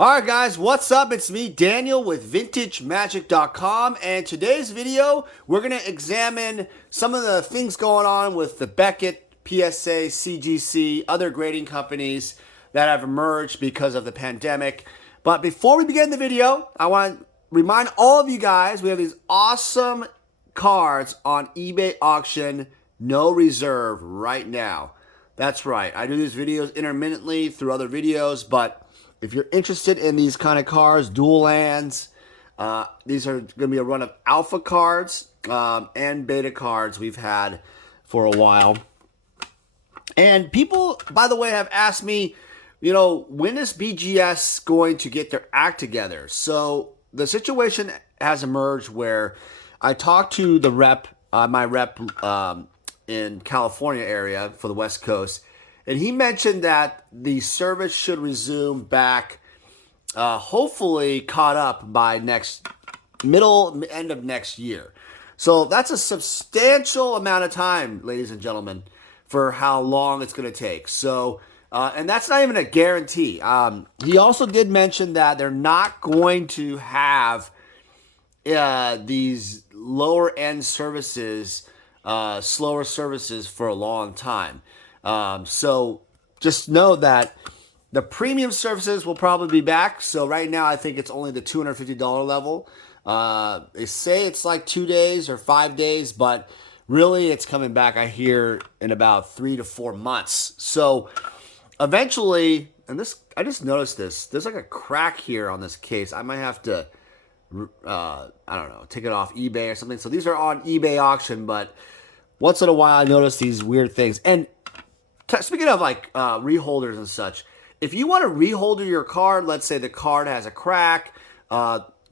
Alright guys, what's up? It's me, Daniel with VintageMagic.com, and today's video, we're going to examine some of the things going on with the Beckett, PSA, CGC, other grading companies that have emerged because of the pandemic. But before we begin the video, I want to remind all of you guys, we have these awesome cards on eBay auction, no reserve right now. That's right, I do these videos intermittently through other videos, but if you're interested in these kind of cards, dual lands, these are going to be a run of alpha cards and beta cards we've had for a while. And people, by the way, have asked me, when is BGS going to get their act together? So the situation has emerged where I talked to the rep, my rep in California area for the West Coast, and he mentioned that the service should resume back, hopefully caught up by end of next year. So that's a substantial amount of time, ladies and gentlemen, for how long it's going to take. So, and that's not even a guarantee. He also did mention that they're not going to have these lower end services, slower services for a long time. So just know that the premium services will probably be back. So right now, I think it's only the $250 level. They say it's like 2 days or 5 days, but really it's coming back, I hear, in about 3 to 4 months. So eventually, and this, I just noticed this, there's like a crack here on this case. I might have to, I don't know, take it off eBay or something. So these are on eBay auction, but once in a while I notice these weird things. And speaking of like reholders and such, if you want to reholder your card, let's say the card has a crack,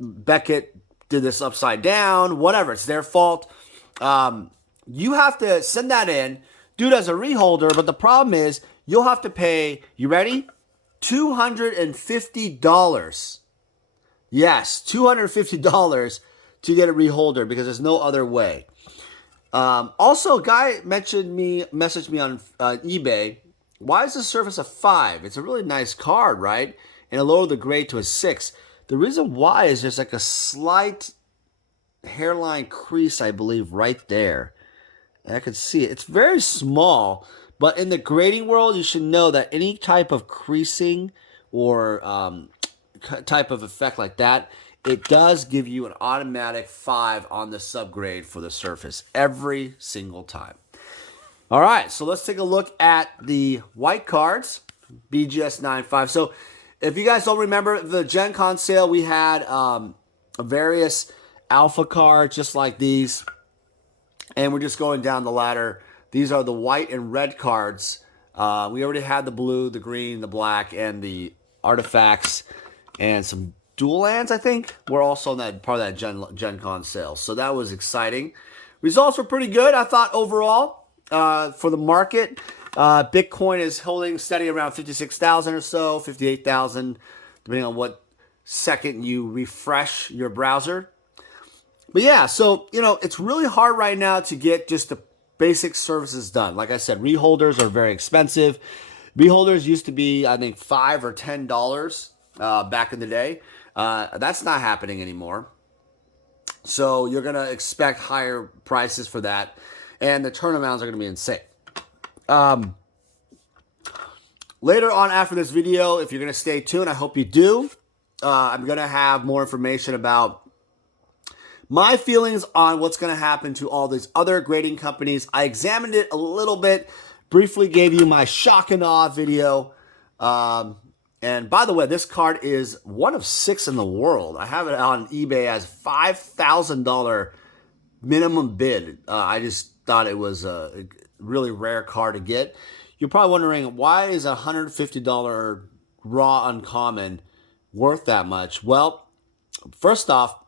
Beckett did this upside down, whatever, it's their fault. You have to send that in, do it as a reholder, but the problem is you'll have to pay, you ready? $250. Yes, $250 to get a reholder because there's no other way. Also, a guy messaged me on eBay. Why is the surface a 5? It's a really nice card, right? And it lowered the grade to a 6. The reason why is there's like a slight hairline crease, I believe, right there. And I can see it. It's very small, but in the grading world, you should know that any type of creasing or type of effect like that, it does give you an automatic 5 on the subgrade for the surface every single time. All right, so let's take a look at the white cards, BGS 9.5. So if you guys don't remember the Gen Con sale, we had various alpha cards just like these, and we're just going down the ladder. These are the white and red cards. We already had the blue, the green, the black, and the artifacts, and some dual lands, I think, were also in that part of that Gen Con sale. So that was exciting. Results were pretty good, I thought, overall, for the market. Bitcoin is holding steady around 56,000 or so, 58,000, depending on what second you refresh your browser. But yeah, so, it's really hard right now to get just the basic services done. Like I said, reholders are very expensive. Reholders used to be, I think, $5 or $10 back in the day. That's not happening anymore. So you're going to expect higher prices for that. And the turnarounds are going to be insane. Later on after this video, if you're going to stay tuned, I hope you do. I'm going to have more information about my feelings on what's going to happen to all these other grading companies. I examined it a little bit, briefly gave you my shock and awe video. And by the way, this card is one of 6 in the world. I have it on eBay as $5,000 minimum bid. I just thought it was a really rare card to get. You're probably wondering, why is a $150 raw uncommon worth that much? Well, first off,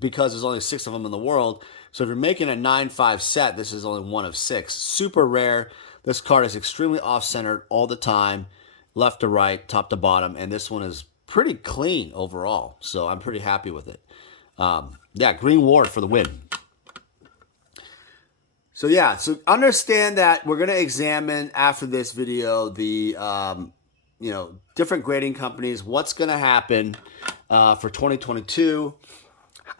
because there's only 6 of them in the world. So if you're making a 9.5 set, this is only one of 6. Super rare. This card is extremely off-centered all the time, left to right, top to bottom, and this one is pretty clean overall. So I'm pretty happy with it. Yeah, Green Ward for the win. So yeah, so understand that we're going to examine after this video the different grading companies, what's going to happen for 2022.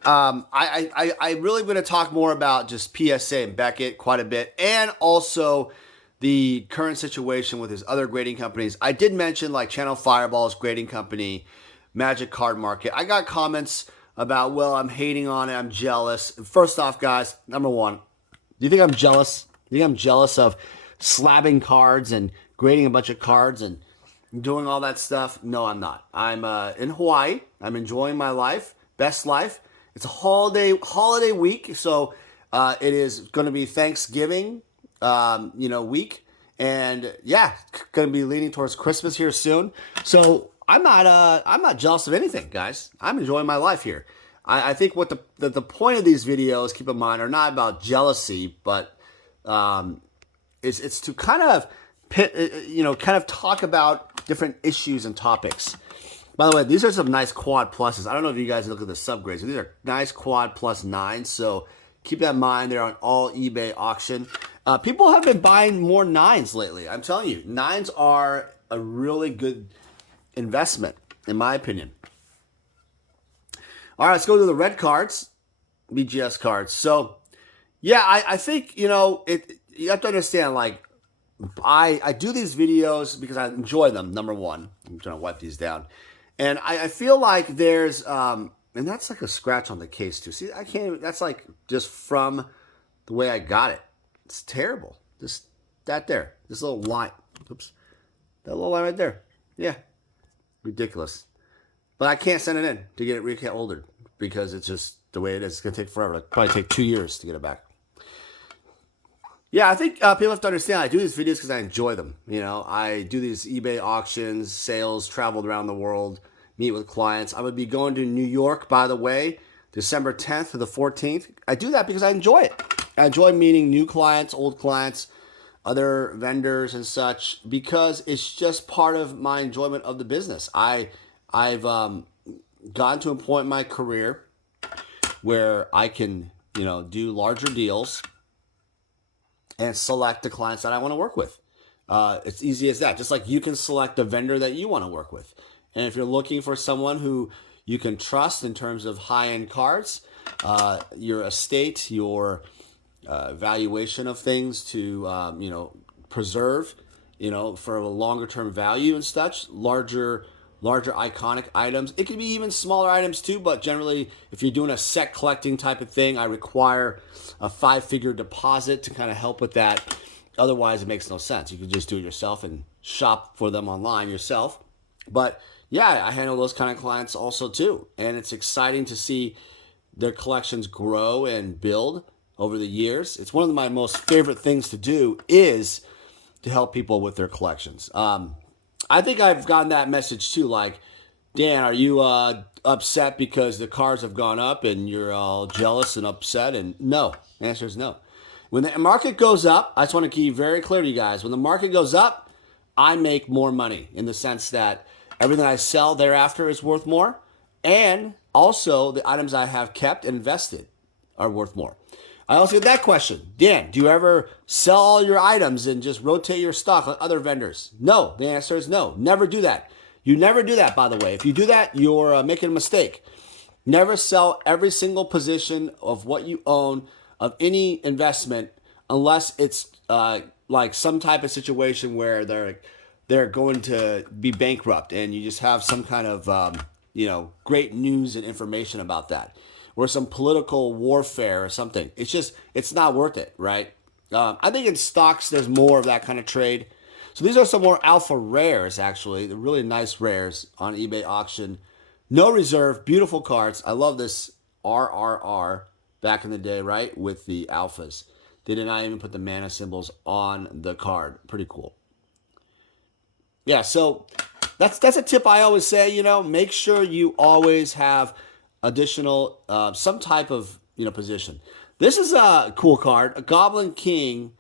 I really going to talk more about just PSA and Beckett quite a bit, and also the current situation with his other grading companies. I did mention like Channel Fireball's grading company, Magic Card Market. I got comments about, well, I'm hating on it, I'm jealous. First off, guys, number one, do you think I'm jealous? Do you think I'm jealous of slabbing cards and grading a bunch of cards and doing all that stuff? No, I'm not. I'm in Hawaii. I'm enjoying my life, best life. It's a holiday week, so it is going to be Thanksgiving, week, and yeah, going to be leaning towards Christmas here soon. So I'm not jealous of anything, guys. I'm enjoying my life here. I think what the point of these videos, keep in mind, are not about jealousy, but it's to kind of talk about different issues and topics. By the way, these are some nice quad pluses. I don't know if you guys look at the subgrades. These are nice quad plus 9s, so keep that in mind. They're on all eBay auction. People have been buying more 9s lately. I'm telling you, 9s are a really good investment, in my opinion. All right, let's go to the red cards, BGS cards. So, yeah, I think, you have to understand, like, I do these videos because I enjoy them, number one. I'm trying to wipe these down. And I feel like there's, and that's like a scratch on the case too. See, I can't even, that's like just from the way I got it. It's terrible. Just that there, this little line. Oops. That little line right there. Yeah. Ridiculous. But I can't send it in to get it recolored because it's just the way it is. It's going to take forever. It'll probably take 2 years to get it back. Yeah, I think people have to understand I do these videos because I enjoy them. I do these eBay auctions, sales, traveled around the world, meet with clients. I would be going to New York, by the way, December 10th to the 14th. I do that because I enjoy it. I enjoy meeting new clients, old clients, other vendors and such, because it's just part of my enjoyment of the business. I've gotten to a point in my career where I can, do larger deals and select the clients that I want to work with. It's easy as that. Just like you can select the vendor that you want to work with. And if you're looking for someone who you can trust in terms of high-end cards, your estate, your valuation of things to, preserve, for a longer-term value and such, larger iconic items. It can be even smaller items too, but generally, if you're doing a set collecting type of thing, I require a 5-figure deposit to kind of help with that. Otherwise, it makes no sense. You can just do it yourself and shop for them online yourself. But yeah, I handle those kind of clients also too. And it's exciting to see their collections grow and build over the years. It's one of my most favorite things to do is to help people with their collections. I think I've gotten that message too, like, Dan, are you upset because the cards have gone up and you're all jealous and upset? And no, the answer is no. When the market goes up, I just want to keep very clear to you guys, when the market goes up, I make more money in the sense that everything I sell thereafter is worth more. And also the items I have kept and invested are worth more. I also get that question. Dan, do you ever sell all your items and just rotate your stock like other vendors? No, the answer is no. Never do that. You never do that, by the way. If you do that, you're making a mistake. Never sell every single position of what you own of any investment unless it's like some type of situation where they're going to be bankrupt and you just have some kind of great news and information about that, or some political warfare or something. It's not worth it, right? I think in stocks, there's more of that kind of trade. So these are some more alpha rares, actually. They're really nice rares on eBay auction. No reserve, beautiful cards. I love this RRR back in the day, right? With the alphas. They did not even put the mana symbols on the card. Pretty cool. Yeah, so that's a tip I always say, make sure you always have additional some type of position. This is a cool card, a Goblin King,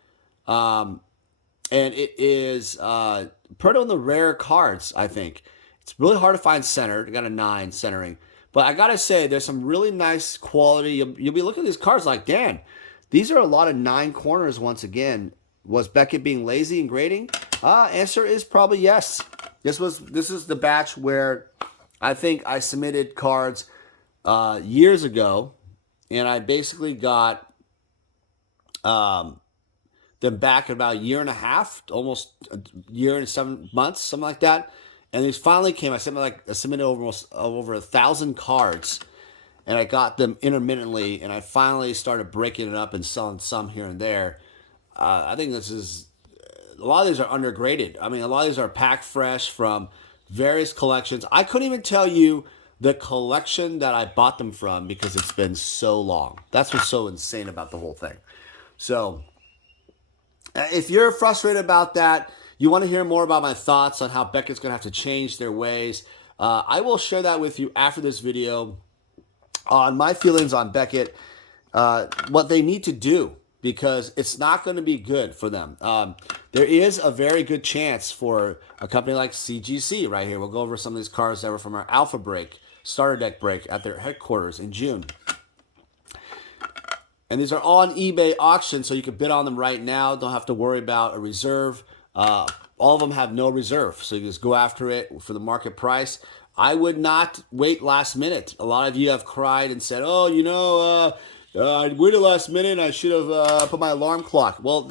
and it is put on the rare cards. I think it's really hard to find centered. I got a 9 centering, but I gotta say there's some really nice quality. You'll be looking at these cards like, Dan, these are a lot of 9 corners. Once again, was Beckett being lazy in grading? Answer is probably yes. This is the batch where I think I submitted cards years ago, and I basically got them back in about a year and a half, almost a year and 7 months, something like that. And these finally came. I submitted over 1,000 cards, and I got them intermittently, and I finally started breaking it up and selling some here and there. I think this is a lot of these are undergraded. I mean, a lot of these are packed fresh from various collections. I couldn't even tell you the collection that I bought them from because it's been so long. That's what's so insane about the whole thing. So if you're frustrated about that, you want to hear more about my thoughts on how Beckett's going to have to change their ways, I will share that with you after this video on my feelings on Beckett, what they need to do, because it's not going to be good for them. There is a very good chance for a company like CGC right here. We'll go over some of these cards that were from our Alpha break, starter deck break at their headquarters in June. And these are all on eBay auction, so you can bid on them right now. Don't have to worry about a reserve. All of them have no reserve, so you just go after it for the market price. I would not wait last minute. A lot of you have cried and said, oh, I waited last minute and I should have put my alarm clock. Well,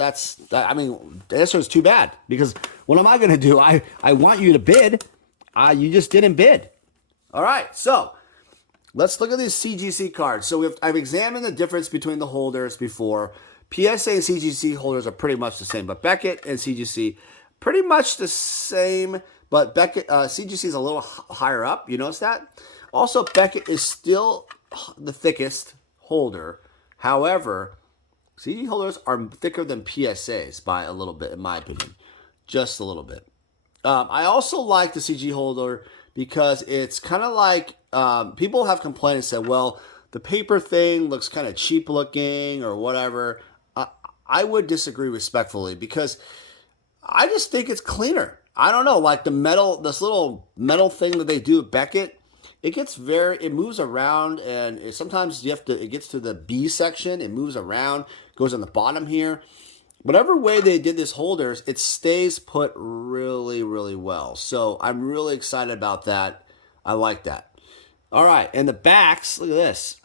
I mean, the answer is too bad, because what am I going to do? I want you to bid. You just didn't bid. All right, so let's look at these CGC cards. So I've examined the difference between the holders before. PSA and CGC holders are pretty much the same, but Beckett and CGC pretty much the same, but Beckett CGC is a little higher up. You notice that? Also, Beckett is still the thickest holder. However, CG holders are thicker than PSAs by a little bit, in my opinion. Just a little bit. I also like the CG holder because it's kind of like, people have complained and said, well, the paper thing looks kind of cheap looking or whatever. I would disagree respectfully, because I just think it's cleaner. I don't know, like the metal, this little metal thing that they do at Beckett, it moves around, and sometimes it gets to the B section, it moves around, goes on the bottom here. Whatever way they did this holders, it stays put really, really well. So I'm really excited about that. I like that. All right, and the backs, look at this.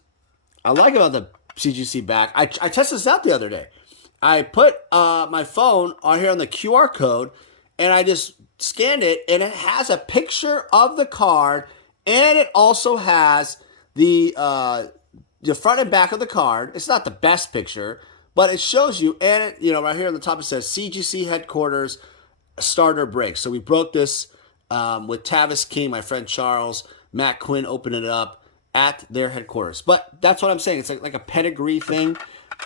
I like about the CGC back. I tested this out the other day. I put my phone on here on the QR code, and I just scanned it, and it has a picture of the card, and it also has the front and back of the card. It's not the best picture, but it shows you, and right here on the top it says CGC headquarters starter break. So we broke this with Tavis King, my friend Charles, Matt Quinn opened it up at their headquarters. But that's what I'm saying. It's like a pedigree thing.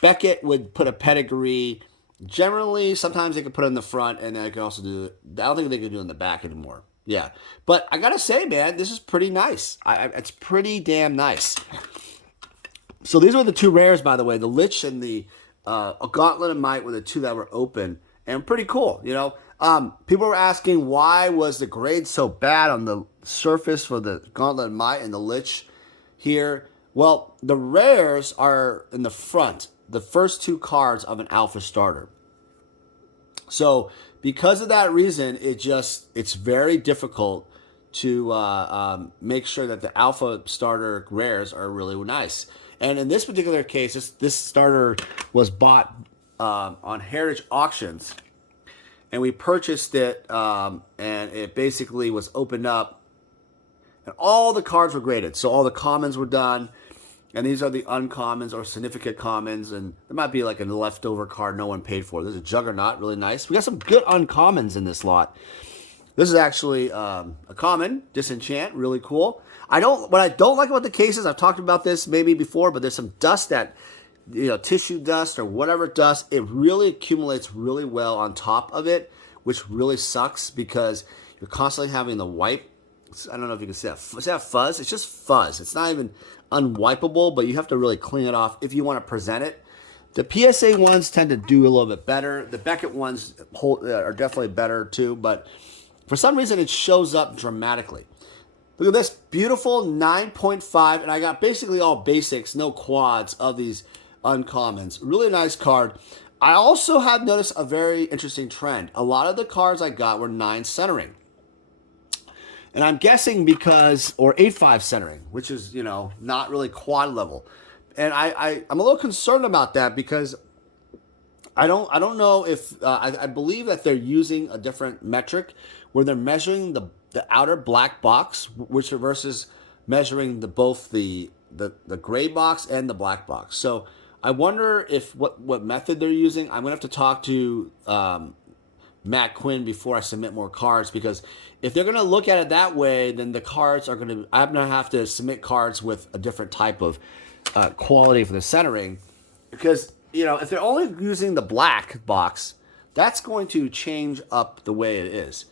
Beckett would put a pedigree. Generally, sometimes they could put it in the front, and they could also do it. I don't think they could do it in the back anymore. Yeah. But I got to say, man, this is pretty nice. It's pretty damn nice. So these were the two rares, by the way. The Lich and the Gauntlet of Might were the two that were open. And pretty cool, People were asking, why was the grade so bad on the surface for the Gauntlet of Might and the Lich here? Well, the rares are in the front, the first two cards of an alpha starter. So because of that reason, it's very difficult to make sure that the alpha starter rares are really nice. And in this particular case, this starter was bought on Heritage Auctions, and we purchased it, and it basically was opened up, and all the cards were graded. So all the commons were done, and these are the uncommons or significant commons, and there might be like a leftover card no one paid for. There's a Juggernaut, really nice. We got some good uncommons in this lot. This is actually a common, Disenchant, really cool. What I don't like about the cases, I've talked about this maybe before, but there's some dust that, tissue dust or whatever dust, it really accumulates really well on top of it, which really sucks because you're constantly having to wipe. I don't know if you can see that. Is that fuzz? It's just fuzz. It's not even unwipeable, but you have to really clean it off if you want to present it. The PSA ones tend to do a little bit better. The Beckett ones are definitely better too, but for some reason it shows up dramatically. Look at this beautiful 9.5, and I got basically all basics, no quads of these uncommons. Really nice card. I also have noticed a very interesting trend. A lot of the cards I got were 9 centering. And I'm guessing because, or 8.5 centering, which is, not really quad level. And I'm a little concerned about that because I don't know if, I believe that they're using a different metric where they're measuring the outer black box, which versus measuring both the gray box and the black box. So I wonder if what method they're using. I'm gonna have to talk to Matt Quinn before I submit more cards, because if they're going to look at it that way, then the cards are going to, I'm going to have to submit cards with a different type of quality for the centering, because if they're only using the black box, that's going to change up the way it is.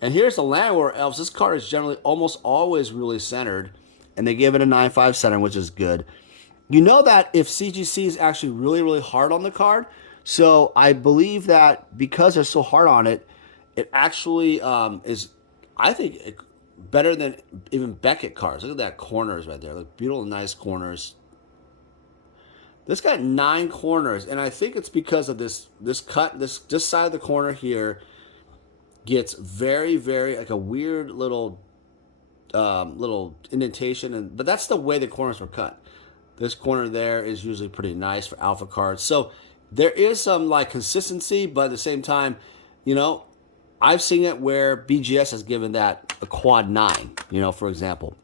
And here's the Land War Elves. This card is generally almost always really centered, and they give it a 9.5 center, which is good. You know that if CGC is actually really, really hard on the card, so I believe that because they're so hard on it, it actually is, I think, better than even Beckett cards. Look at that corners right there. Look, beautiful, nice corners. This got 9 corners, and I think it's because of this cut. This side of the corner here gets very, very like a weird little indentation, but that's the way the corners were cut. This corner there is usually pretty nice for alpha cards. So there is some like consistency, but at the same time, I've seen it where BGS has given that a quad 9, for example.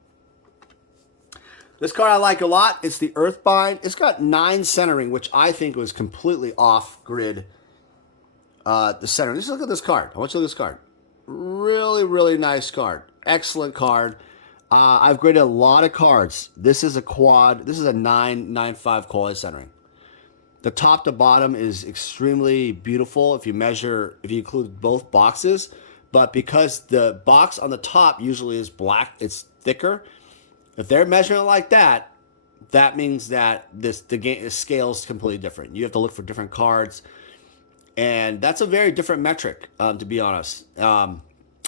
This card I like a lot. It's the Earthbind. It's got 9 centering, which I think was completely off grid. The center. Just look at this card. I want you to look at this card. Really, really nice card. Excellent card. I've graded a lot of cards. This is a quad. This is a 9.5 quality centering. The top to bottom is extremely beautiful if you include both boxes. But because the box on the top usually is black, it's thicker. If they're measuring it like that, that means that the scale is completely different. You have to look for different cards. And that's a very different metric, to be honest. I'm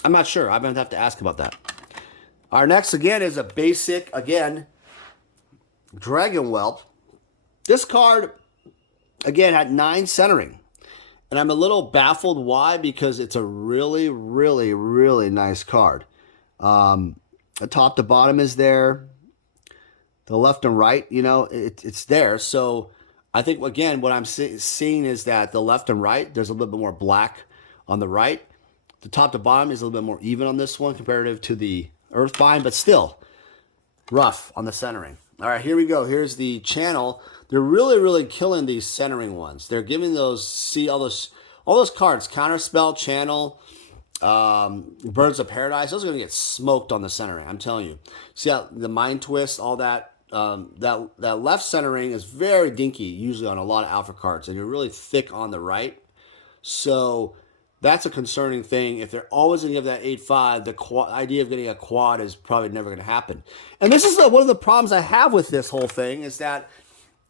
not sure. I'm going to have to ask about that. Our next, again, is a basic, again, Dragon Whelp. This card, again, had 9 centering. And I'm a little baffled why, because it's a really, really, really nice card. The top to bottom is there. The left and right, it's there. So I think, again, what I'm seeing is that the left and right, there's a little bit more black on the right. The top to bottom is a little bit more even on this one comparative to the Earthbind, but still rough on the centering. All right, here we go. Here's the channel. They're really, really killing these centering ones. They're giving those, all those cards, Counterspell, Channel, Birds of Paradise. Those are going to get smoked on the centering, I'm telling you. See how the Mind Twist, all that, that left centering is very dinky, usually on a lot of alpha cards, and you're really thick on the right. So that's a concerning thing. If they're always going to give that 8.5, the idea of getting a quad is probably never going to happen. And this is one of the problems I have with this whole thing, is that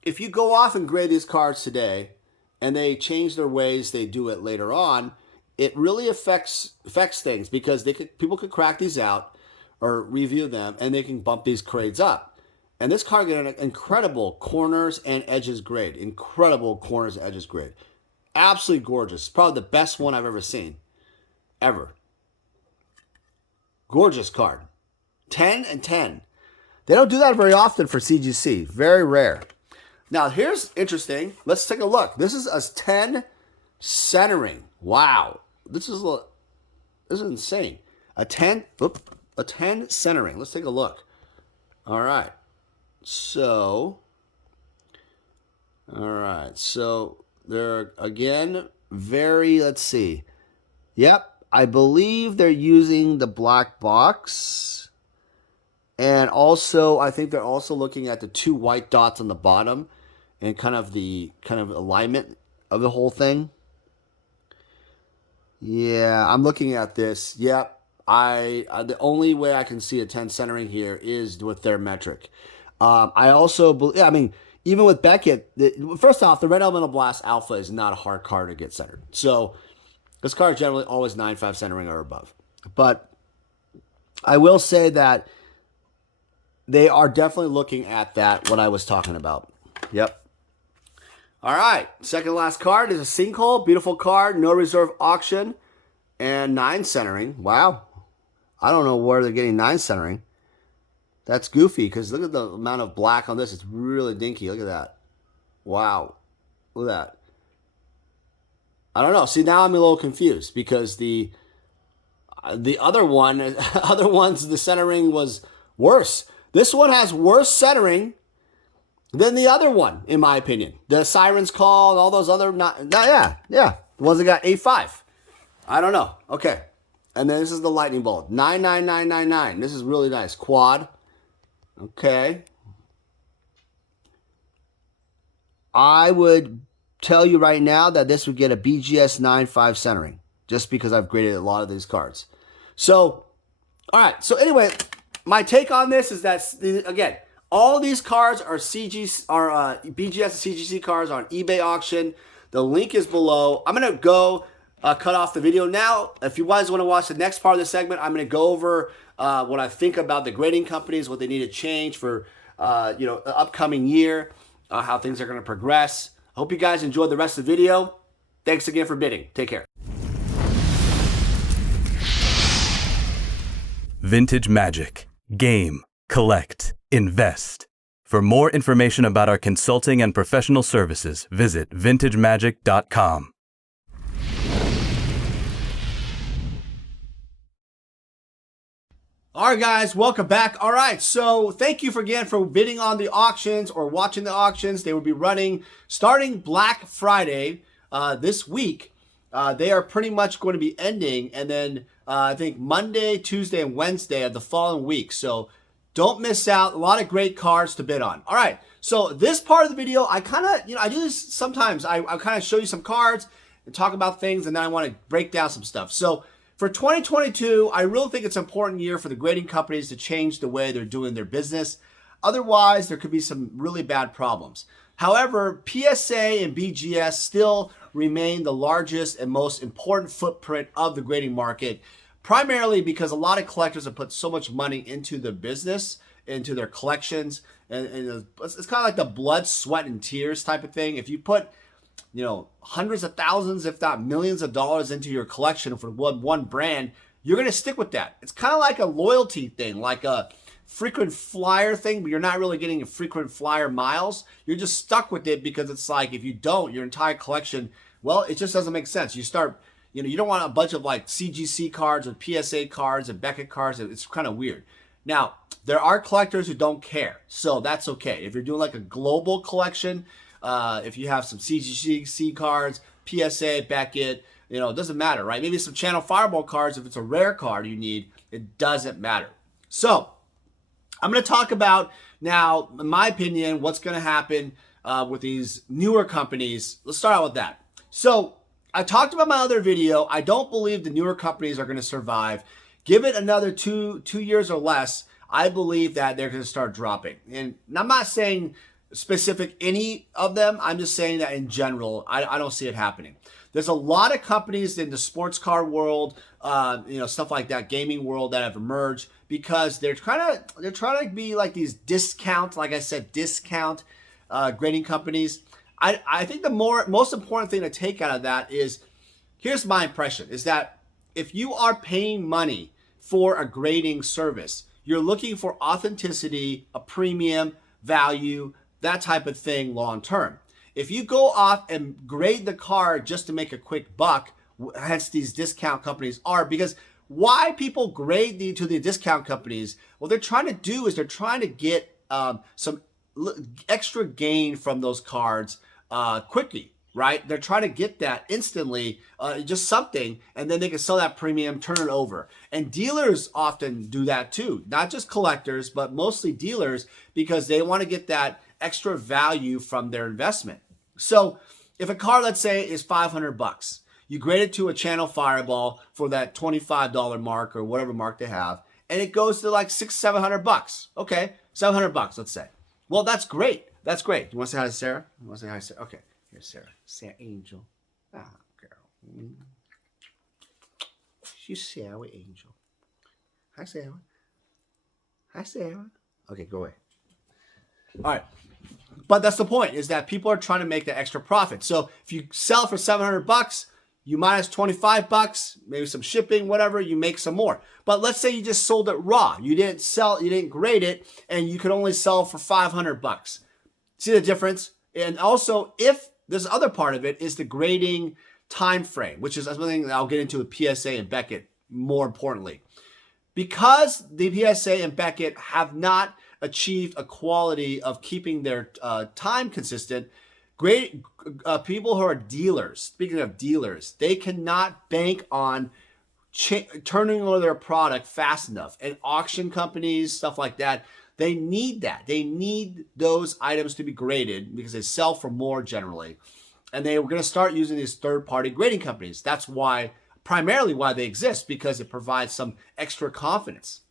if you go off and grade these cards today, and they change their ways, they do it later on, it really affects things, because people could crack these out or review them, and they can bump these grades up. And this card got an incredible corners and edges grade. Incredible corners and edges grade. Absolutely gorgeous. Probably the best one I've ever seen. Ever. Gorgeous card. 10 and 10. They don't do that very often for CGC. Very rare. Now, here's interesting. Let's take a look. This is a 10 centering. Wow. This is insane. A 10 centering. Let's take a look. All right. So they're, again, very, let's see. Yep, I believe they're using the black box. And also, I think they're also looking at the 2 white dots on the bottom and kind of the alignment of the whole thing. Yeah, I'm looking at this. Yep, the only way I can see a 10 centering here is with their metric. I also believe, even with Beckett, first off, the Red Elemental Blast Alpha is not a hard card to get centered. So this card is generally always 9.5 centering or above. But I will say that they are definitely looking at that, what I was talking about. Yep. All right, second to last card is a sinkhole. Beautiful card, no reserve auction, and 9 centering. Wow. I don't know where they're getting 9 centering. That's goofy because look at the amount of black on this. It's really dinky. Look at that. Wow. Look at that. I don't know. See, now I'm a little confused because the other one, other ones, the centering was worse. This one has worse centering than the other one, in my opinion. The Siren's Call and all those other, yeah. The ones that got 8.5. I don't know. Okay. And then this is the lightning bolt. 99999. This is really nice. Quad. Okay. I would tell you right now that this would get a BGS 9.5 centering. Just because I've graded a lot of these cards. So, all right. So anyway, my take on this is that, again, all these cards are BGS and CGC cards on eBay auction. The link is below. I'm going to go cut off the video now. If you guys want to watch the next part of the segment, I'm going to go over what I think about the grading companies, what they need to change for the upcoming year, how things are going to progress. I hope you guys enjoyed the rest of the video. Thanks again for bidding. Take care. Vintage Magic. Game, collect, invest. For more information about our consulting and professional services, visit vintagemagic.com. All right, guys, welcome back. All right, so thank you again for bidding on the auctions or watching the auctions. They will be running starting Black Friday this week. They are pretty much going to be ending, and then I think Monday, Tuesday, and Wednesday of the following week. So don't miss out. A lot of great cards to bid on. All right, so this part of the video, I kind of, I do this sometimes. I kind of show you some cards and talk about things, and then I want to break down some stuff. So for 2022, I really think it's an important year for the grading companies to change the way they're doing their business. Otherwise, there could be some really bad problems. However, PSA and BGS still remain the largest and most important footprint of the grading market, primarily because a lot of collectors have put so much money into the business, into their collections, and it's kind of like the blood, sweat, and tears type of thing. If you put hundreds of thousands, if not millions of dollars into your collection for one brand, you're going to stick with that. It's kind of like a loyalty thing, like a frequent flyer thing, but you're not really getting a frequent flyer miles. You're just stuck with it because it's like, if you don't, your entire collection, well, it just doesn't make sense. You start, you don't want a bunch of like CGC cards or PSA cards and Beckett cards. It's kind of weird. Now, there are collectors who don't care, so that's okay. If you're doing like a global collection, if you have some CGC cards, PSA, Beckett, it doesn't matter, right? Maybe some Channel Fireball cards. If it's a rare card you need, it doesn't matter. So I'm going to talk about now, in my opinion, what's going to happen with these newer companies. Let's start out with that. So I talked about my other video. I don't believe the newer companies are going to survive. Give it another two years or less. I believe that they're going to start dropping. And I'm not saying specific any of them. I'm just saying that in general, I don't see it happening. There's a lot of companies in the sports car world, stuff like that, gaming world, that have emerged because they're trying to be like these discount, like I said, discount grading companies. I think the most important thing to take out of that is, here's my impression, is that if you are paying money for a grading service, you're looking for authenticity, a premium, value, that type of thing long term. If you go off and grade the car just to make a quick buck, hence these discount companies are, because why people grade to the discount companies, what they're trying to do is they're trying to get some extra gain from those cards quickly, right? They're trying to get that instantly, just something, and then they can sell that premium, turn it over. And dealers often do that too, not just collectors, but mostly dealers, because they want to get that extra value from their investment. So if a car, let's say, is $500, you grade it to a Channel Fireball for that $25 mark or whatever mark they have, and it goes to like $600-700. Okay, $700, let's say. Well, that's great. That's great. You want to say hi to Sarah? You want to say hi to Sarah? Okay, here's Sarah. Sarah Angel. Ah, girl. She's Sarah Angel. Hi, Sarah. Hi, Sarah. Okay, go away. All right. But that's the point, is that people are trying to make that extra profit. So if you sell for $700, you minus 25 bucks, maybe some shipping, whatever, you make some more. But let's say you just sold it raw. You didn't grade it, and you could only sell for 500 bucks. See the difference? And also, if this other part of it is the grading time frame, which is something that I'll get into with PSA and Beckett more importantly. Because the PSA and Beckett have not achieved a quality of keeping their time consistent, great people who are dealers, speaking of dealers, they cannot bank on turning over their product fast enough. And auction companies, stuff like that, they need that. They need those items to be graded because they sell for more generally. And they were going to start using these third-party grading companies. That's why, primarily why they exist, because it provides some extra confidence.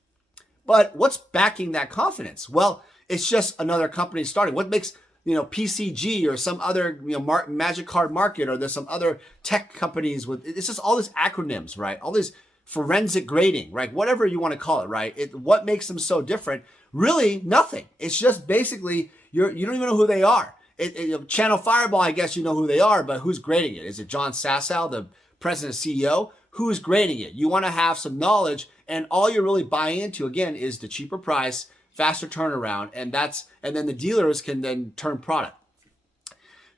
But what's backing that confidence? Well, it's just another company starting. What makes, PCG or some other, Magic Card Market, or there's some other tech companies with, it's just all these acronyms, right? All these forensic grading, right? Whatever you want to call it, right? What makes them so different? Really, nothing. It's just basically, you don't even know who they are. Channel Fireball, I guess you know who they are, but who's grading it? Is it John Sassow, the president and CEO? Who's grading it? You want to have some knowledge, and all you're really buying into, again, is the cheaper price, faster turnaround, and then the dealers can then turn product.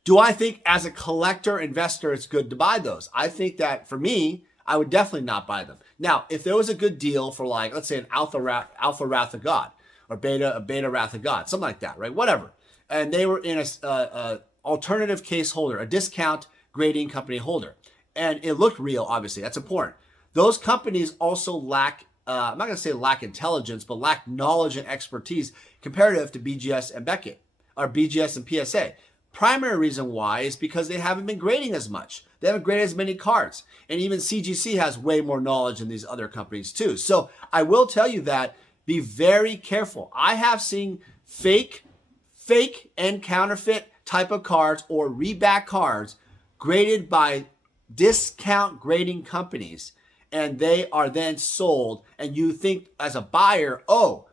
Do I think as a collector investor it's good to buy those? I think that for me, I would definitely not buy them. Now, if there was a good deal for, like, let's say an Alpha Wrath of God, or Beta Wrath of God, something like that, right? Whatever. And they were in a alternative case holder, a discount grading company holder. And it looked real, obviously. That's important. Those companies also lack, I'm not going to say lack intelligence, but lack knowledge and expertise comparative to BGS and Beckett, or BGS and PSA. Primary reason why is because they haven't been grading as much. They haven't graded as many cards. And even CGC has way more knowledge than these other companies too. So I will tell you that, be very careful. I have seen fake and counterfeit type of cards or reback cards graded by discount grading companies, and they are then sold, and you think as a buyer, oh,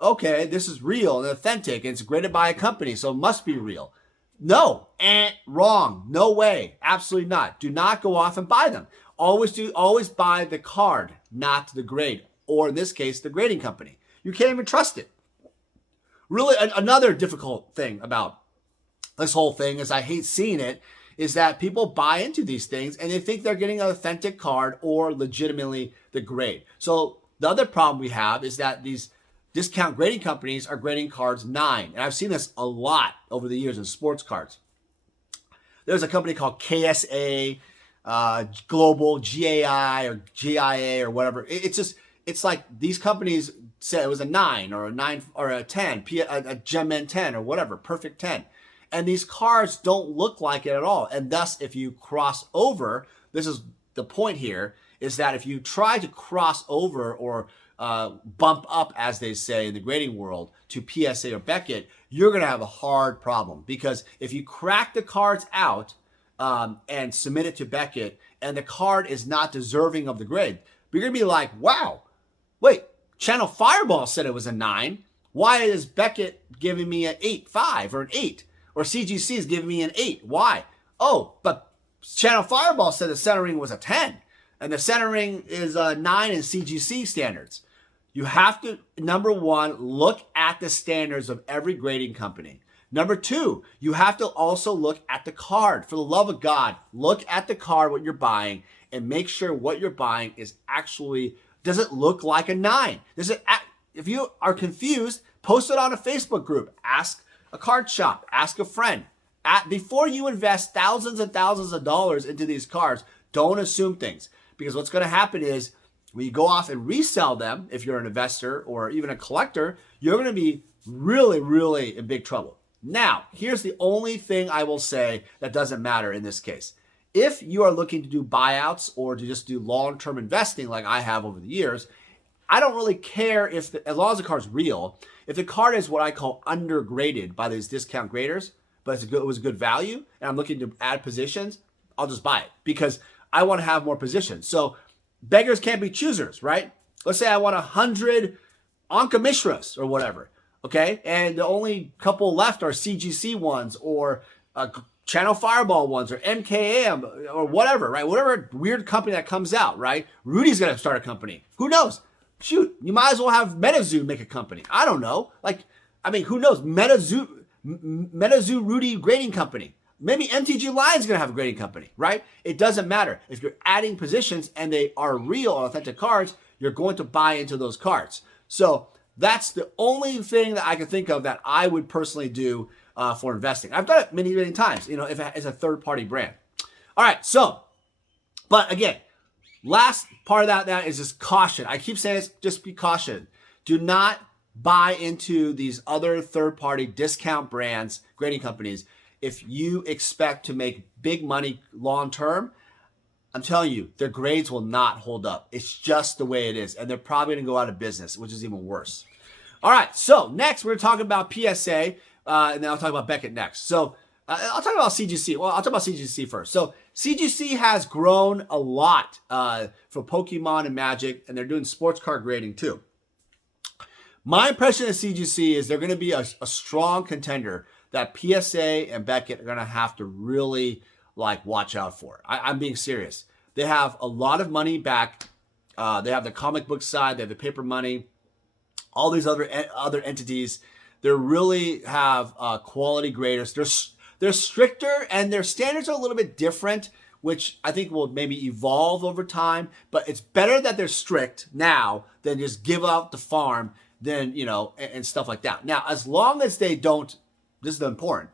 okay, this is real and authentic, and it's graded by a company, so it must be real. No, wrong. No way. Absolutely not. Do not go off and buy them. Always buy the card, not the grade, or in this case, the grading company. You can't even trust it. Really, another difficult thing about this whole thing is, I hate seeing it, is that people buy into these things and they think they're getting an authentic card or legitimately the grade. So the other problem we have is that these discount grading companies are grading cards 9. And I've seen this a lot over the years in sports cards. There's a company called KSA, Global, GAI, or GIA, or whatever. It's like these companies said it was a 9 or a 9 or a 10, a Gem 10 or whatever, perfect 10. And these cards don't look like it at all. And thus, if you cross over, this is the point here, is that if you try to cross over or bump up, as they say in the grading world, to PSA or Beckett, you're going to have a hard problem. Because if you crack the cards out and submit it to Beckett, and the card is not deserving of the grade, you're going to be like, wow, wait, Channel Fireball said it was a 9. Why is Beckett giving me an 8.5 or an 8? Or CGC is giving me an 8. Why? Oh, but Channel Fireball said the centering was a 10. And the centering is a 9 in CGC standards. You have to, number one, look at the standards of every grading company. Number two, you have to also look at the card. For the love of God, look at the card, what you're buying, and make sure what you're buying is actually, does it look like a 9? If you are confused, post it on a Facebook group. Ask a card shop, ask a friend. Before you invest thousands and thousands of dollars into these cards, don't assume things. Because what's going to happen is, when you go off and resell them, if you're an investor or even a collector, you're going to be really, really in big trouble. Now, here's the only thing I will say that doesn't matter in this case. If you are looking to do buyouts or to just do long-term investing like I have over the years, I don't really care if, as long as the card's real, if the card is what I call undergraded by these discount graders, but it was a good value, and I'm looking to add positions, I'll just buy it because I want to have more positions. So beggars can't be choosers, right? Let's say I want 100 Anka Mishras or whatever. Okay, and the only couple left are CGC ones or Channel Fireball ones or MKM or whatever, right? Whatever weird company that comes out, right? Rudy's gonna start a company. Who knows? Shoot, you might as well have MetaZoo make a company. I don't know. Like, I mean, who knows? MetaZoo Rudy grading company. Maybe MTG Lion's gonna have a grading company, right? It doesn't matter. If you're adding positions and they are real authentic cards, you're going to buy into those cards. So that's the only thing that I can think of that I would personally do for investing. I've done it many, many times, if it's a third-party brand. All right, so, but again, last part of that is just caution. I keep saying this, just be caution. Do not buy into these other third-party discount brands, grading companies, if you expect to make big money long-term. I'm telling you, their grades will not hold up. It's just the way it is. And they're probably going to go out of business, which is even worse. All right, so next we're talking about PSA, and then I'll talk about Beckett next. So I'll talk about CGC. Well, I'll talk about CGC first. So CGC has grown a lot for Pokemon and Magic, and they're doing sports card grading too. My impression of CGC is they're going to be a strong contender that PSA and Beckett are going to have to really watch out for. I'm being serious. They have a lot of money back. They have the comic book side. They have the paper money. All these other entities. They really have quality graders. They're stricter and their standards are a little bit different, which I think will maybe evolve over time. But it's better that they're strict now than just give out the farm, and stuff like that. Now, as long as they don't, this is the important.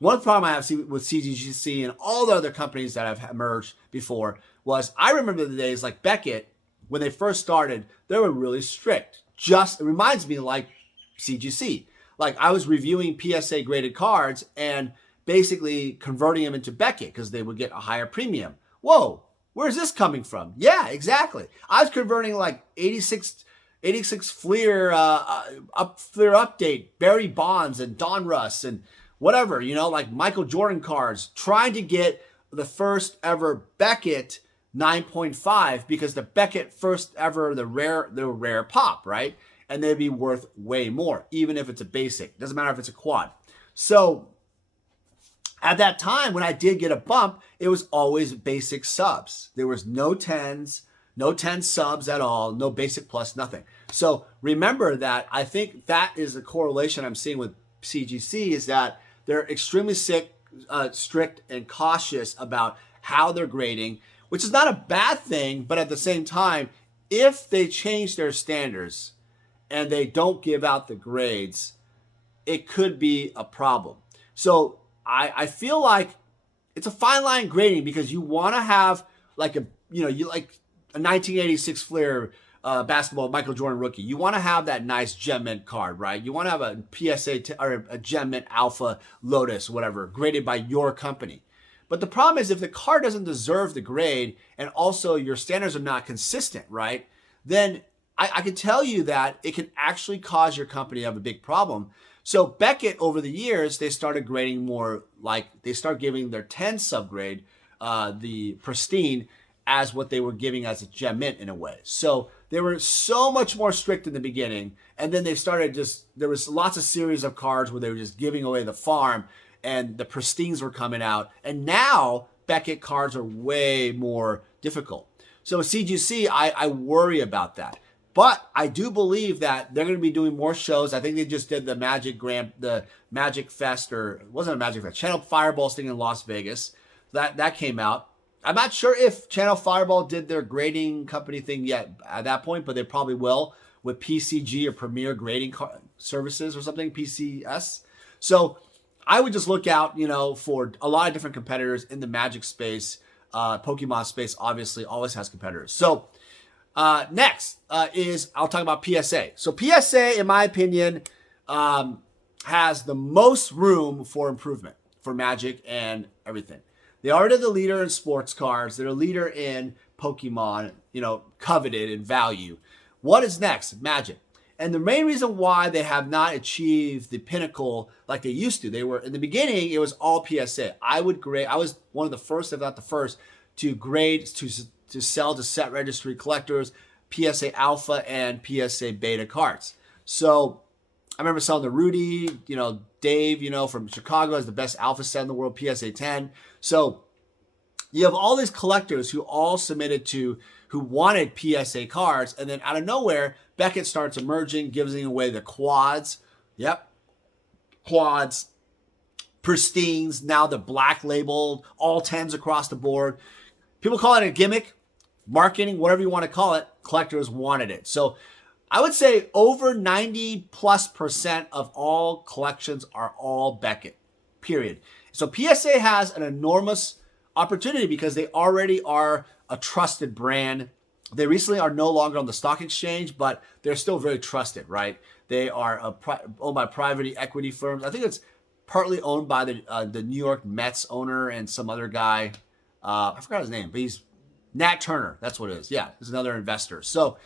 One problem I have with CGC and all the other companies that have emerged before was I remember the days like Beckett, when they first started, they were really strict. It reminds me like CGC. Like I was reviewing PSA graded cards and basically converting them into Beckett because they would get a higher premium. Whoa, where's this coming from? Yeah, exactly. I was converting like 86 Fleer, Fleer Update, Barry Bonds and Donruss and whatever, like Michael Jordan cards, trying to get the first ever Beckett 9.5 because the Beckett first ever, the rare pop, right? And they'd be worth way more, even if it's a basic. Doesn't matter if it's a quad. So at that time, when I did get a bump, it was always basic subs. There was no 10s, no 10 subs at all, no basic plus, nothing. So remember that. I think that is the correlation I'm seeing with CGC is that they're extremely strict and cautious about how they're grading, which is not a bad thing, but at the same time, if they change their standards and they don't give out the grades, it could be a problem. So I feel like it's a fine line grading because you want to have like a 1986 Fleer basketball Michael Jordan rookie. You want to have that nice Gem Mint card, right? You want to have a PSA or a Gem Mint Alpha Lotus, whatever, graded by your company. But the problem is if the card doesn't deserve the grade and also your standards are not consistent, right? Then I can tell you that it can actually cause your company to have a big problem. So Beckett, over the years, they started grading more they start giving their 10 subgrade, the pristine, as what they were giving as a Gem Mint in a way. So they were so much more strict in the beginning. And then they started there was lots of series of cards where they were just giving away the farm and the pristines were coming out. And now Beckett cards are way more difficult. So with CGC, I worry about that. But I do believe that they're going to be doing more shows. I think they just did the Magic Fest, or it wasn't a Magic Fest, Channel Fireball thing in Las Vegas. That came out. I'm not sure if Channel Fireball did their grading company thing yet at that point, but they probably will with PCG or Premier Grading Services or something, PCS. So I would just look out, for a lot of different competitors in the Magic space. Pokemon space obviously always has competitors. So next is I'll talk about PSA. So PSA, in my opinion, has the most room for improvement for Magic and everything. They are the leader in sports cards. They're a leader in Pokemon, coveted in value. What is next? Magic. And the main reason why they have not achieved the pinnacle like they used to, they were in the beginning, it was all PSA. I was one of the first, if not the first, to grade, to sell to set registry collectors, PSA Alpha and PSA Beta cards. So I remember selling to Rudy, Dave, from Chicago, has the best alpha set in the world, PSA 10. So you have all these collectors who all submitted who wanted PSA cards, and then out of nowhere, Beckett starts emerging, giving away the quads. Yep, quads, pristines, now the black labeled, all 10s across the board. People call it a gimmick, marketing, whatever you want to call it. Collectors wanted it. So I would say over 90+% of all collections are all Beckett, period. So PSA has an enormous opportunity because they already are a trusted brand. They recently are no longer on the stock exchange, but they're still very trusted, right? They are owned by private equity firms. I think it's partly owned by the New York Mets owner and some other guy. I forgot his name, but he's Nat Turner. That's what it is. Yeah, he's another investor. So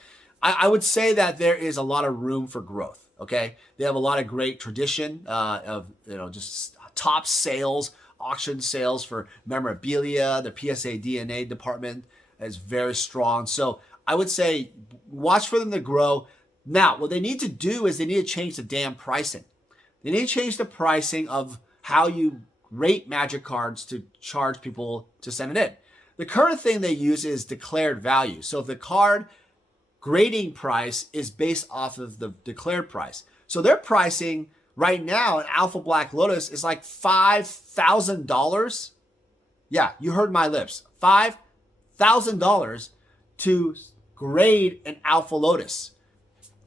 I would say that there is a lot of room for growth. Okay, they have a lot of great tradition of just top sales, auction sales for memorabilia. The PSA DNA department is very strong. So I would say watch for them to grow. Now, what they need to do is they need to change the damn pricing. They need to change the pricing of how you rate Magic cards to charge people to send it in. The current thing they use is declared value. So if the card grading price is based off of the declared price. So their pricing right now in Alpha Black Lotus is like $5,000. Yeah, you heard my lips. $5,000 to grade an Alpha Lotus.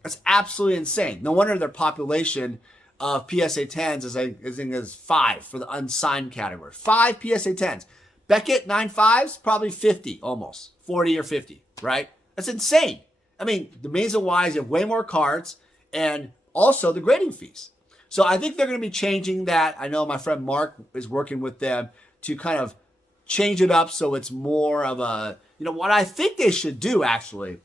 That's absolutely insane. No wonder their population of PSA 10s is 5 for the unsigned category. 5 PSA 10s. Beckett 9.5s, probably 50 almost. 40 or 50, right? That's insane. I mean, the reason why is you have way more cards and also the grading fees. So I think they're going to be changing that. I know my friend Mark is working with them to kind of change it up so it's more of a, what I think they should do actually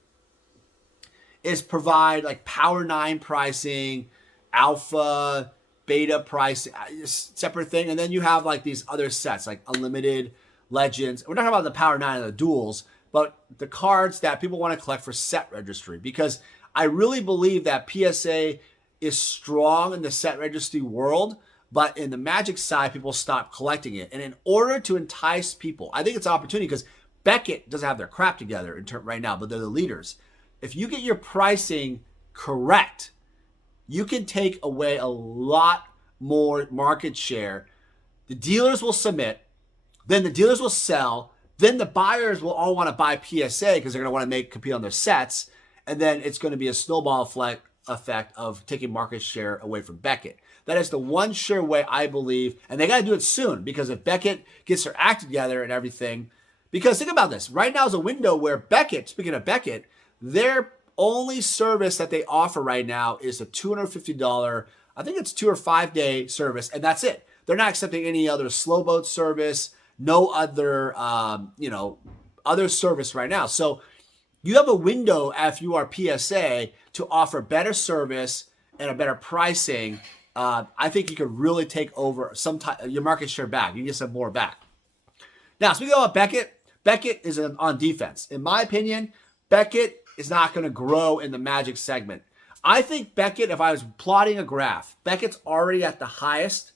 is provide like Power 9 pricing, Alpha, Beta pricing, separate thing. And then you have like these other sets like Unlimited, Legends. We're not talking about the Power 9 and the duels, but the cards that people want to collect for set registry, because I really believe that PSA is strong in the set registry world, but in the Magic side, people stop collecting it. And in order to entice people, I think it's an opportunity because Beckett doesn't have their crap together right now, but they're the leaders. If you get your pricing correct, you can take away a lot more market share. The dealers will submit, then the dealers will sell, then the buyers will all want to buy PSA because they're going to want to compete on their sets. And then it's going to be a snowball effect of taking market share away from Beckett. That is the one sure way I believe. And they got to do it soon because if Beckett gets their act together and everything, because think about this. Right now is a window where Beckett, speaking of Beckett, their only service that they offer right now is a $250, I think it's 2 or 5 day service. And that's it. They're not accepting any other slow boat service, no other, other service right now. So you have a window if you are PSA to offer better service and a better pricing. I think you could really take over your market share back. You can get some more back. Now, speaking about Beckett, Beckett is on defense. In my opinion, Beckett is not going to grow in the Magic segment. I think Beckett, if I was plotting a graph, Beckett's already at the highest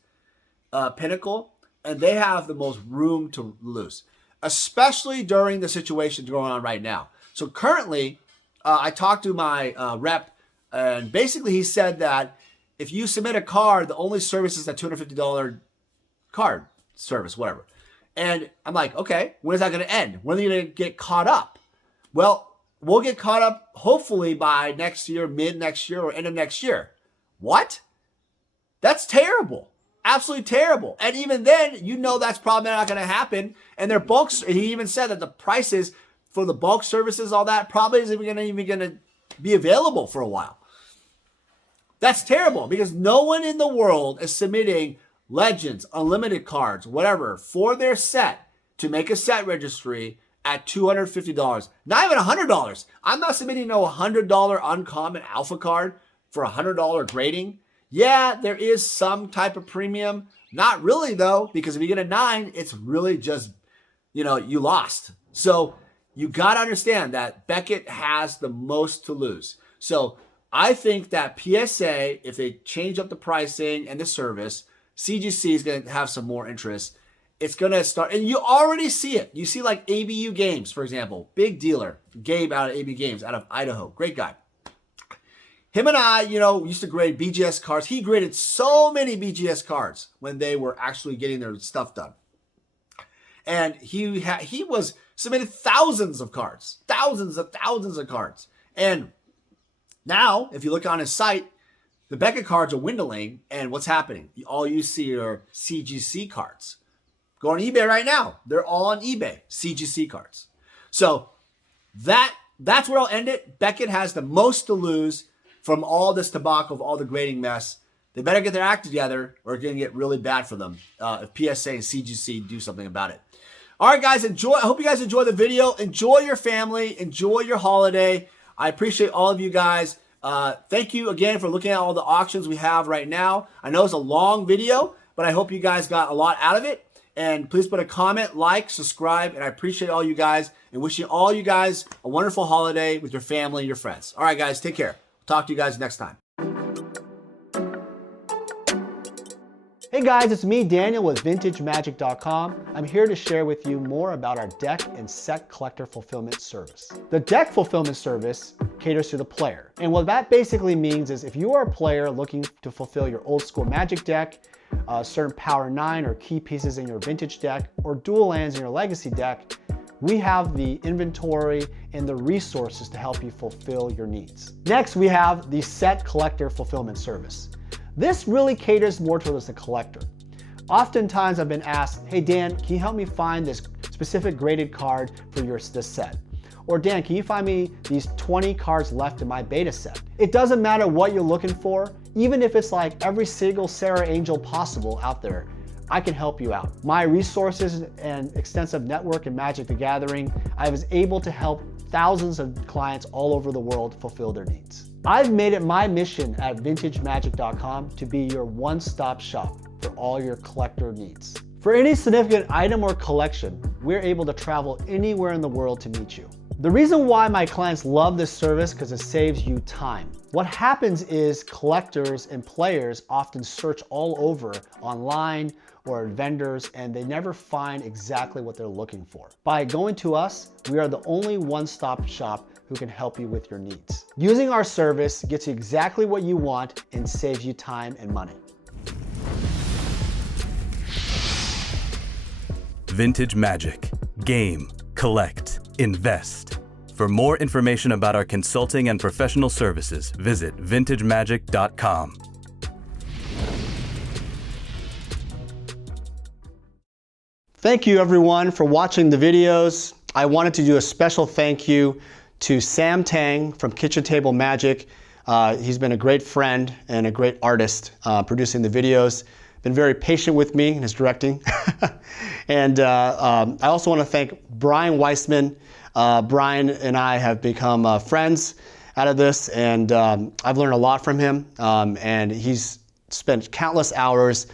pinnacle, and they have the most room to lose, especially during the situation going on right now. So currently, I talked to my rep, and basically he said that if you submit a card, the only service is that $250 card service, whatever. And I'm like, okay, when is that going to end? When are you going to get caught up? Well, we'll get caught up hopefully by next year, mid next year, or end of next year. What? That's terrible. Absolutely terrible. And even then, that's probably not going to happen. And their bulks, he even said that the prices for the bulk services, all that, probably isn't even going to be available for a while. That's terrible because no one in the world is submitting Legends, Unlimited cards, whatever, for their set to make a set registry at $250. Not even $100. I'm not submitting no $100 uncommon alpha card for $100 grading. Yeah, there is some type of premium. Not really, though, because if you get a 9, it's really just, you lost. So you got to understand that Beckett has the most to lose. So I think that PSA, if they change up the pricing and the service, CGC is going to have some more interest. It's going to start, and you already see it. You see like ABU Games, for example, big dealer, Gabe out of ABU Games out of Idaho, great guy. Him and I, used to grade BGS cards. He graded so many BGS cards when they were actually getting their stuff done. And he was submitted thousands of cards, thousands of cards. And now, if you look on his site, the Beckett cards are dwindling, and what's happening? All you see are CGC cards. Go on eBay right now. They're all on eBay, CGC cards. So that's where I'll end it. Beckett has the most to lose from all this debacle of all the grading mess. They better get their act together or it's going to get really bad for them if PSA and CGC do something about it. All right, guys, enjoy. I hope you guys enjoy the video. Enjoy your family. Enjoy your holiday. I appreciate all of you guys. Thank you again for looking at all the auctions we have right now. I know it's a long video, but I hope you guys got a lot out of it. And please put a comment, like, subscribe, and I appreciate all you guys and wishing all you guys a wonderful holiday with your family and your friends. All right, guys, take care. Talk to you guys next time. Hey guys, it's me, Daniel with VintageMagic.com. I'm here to share with you more about our deck and set collector fulfillment service. The deck fulfillment service caters to the player. And what that basically means is if you are a player looking to fulfill your old school Magic deck, certain Power 9 or key pieces in your vintage deck, or dual lands in your legacy deck, we have the inventory and the resources to help you fulfill your needs. Next, we have the set collector fulfillment service. This really caters more towards the collector. Oftentimes I've been asked, hey Dan, can you help me find this specific graded card for this set? Or Dan, can you find me these 20 cards left in my beta set? It doesn't matter what you're looking for, even if it's like every single Sarah Angel possible out there, I can help you out. My resources and extensive network in Magic the Gathering, I was able to help thousands of clients all over the world fulfill their needs. I've made it my mission at VintageMagic.com to be your one-stop shop for all your collector needs. For any significant item or collection, we're able to travel anywhere in the world to meet you. The reason why my clients love this service because it saves you time. What happens is collectors and players often search all over online or vendors and they never find exactly what they're looking for. By going to us, we are the only one-stop shop who can help you with your needs. Using our service gets you exactly what you want and saves you time and money. Vintage Magic. Game, collect, invest. For more information about our consulting and professional services, visit VintageMagic.com. Thank you everyone for watching the videos. I wanted to do a special thank you to Sam Tang from Kitchen Table Magic. He's been a great friend and a great artist producing the videos. Been very patient with me in his directing. And I also want to thank Brian Weissman. Brian and I have become friends out of this, and I've learned a lot from him. And he's spent countless hours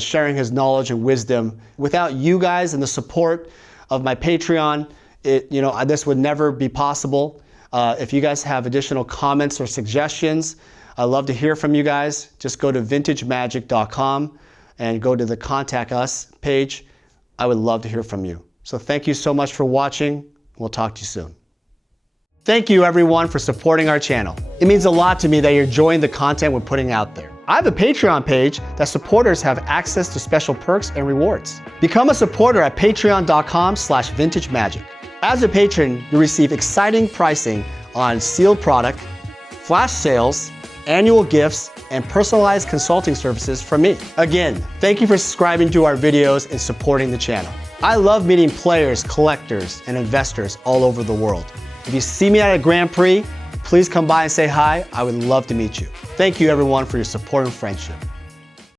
sharing his knowledge and wisdom. Without you guys and the support of my Patreon, this would never be possible. If you guys have additional comments or suggestions, I'd love to hear from you guys. Just go to VintageMagic.com and go to the Contact Us page. I would love to hear from you. So thank you so much for watching. We'll talk to you soon. Thank you everyone for supporting our channel. It means a lot to me that you're enjoying the content we're putting out there. I have a Patreon page that supporters have access to special perks and rewards. Become a supporter at patreon.com/vintagemagic. As a patron, you receive exciting pricing on sealed product, flash sales, annual gifts, and personalized consulting services from me. Again, thank you for subscribing to our videos and supporting the channel. I love meeting players, collectors, and investors all over the world. If you see me at a Grand Prix, please come by and say hi. I would love to meet you. Thank you everyone for your support and friendship.